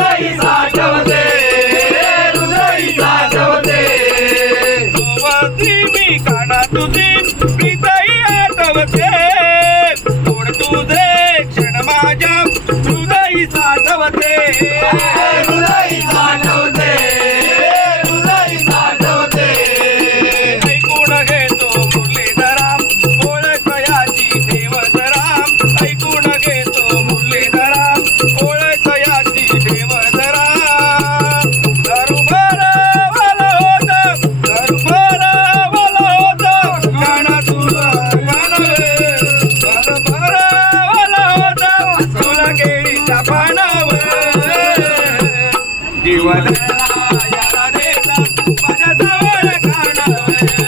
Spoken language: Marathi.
हृदयी साठवते, हृदयी साठवते. सोबती मी काना तुझी प्रीतही आठवते, कोण तुझे क्षण माझ्या हृदयी साठवते, हृदयी साठवते, हृदयी साठवते. ऐकून घेतो मुरलीधराम ओळख याची ठेवधराम, ऐकून घेतो मुरलीधराम ओळख याची ठेवधराम. दारू भरावलं होतं, दारू भरावलं होतं, गाणं तुला गाणं, दारू भरावलं होतं तुला केळीच्या पानावर. जीवन याला देता माझ्या जवळ खाणावर.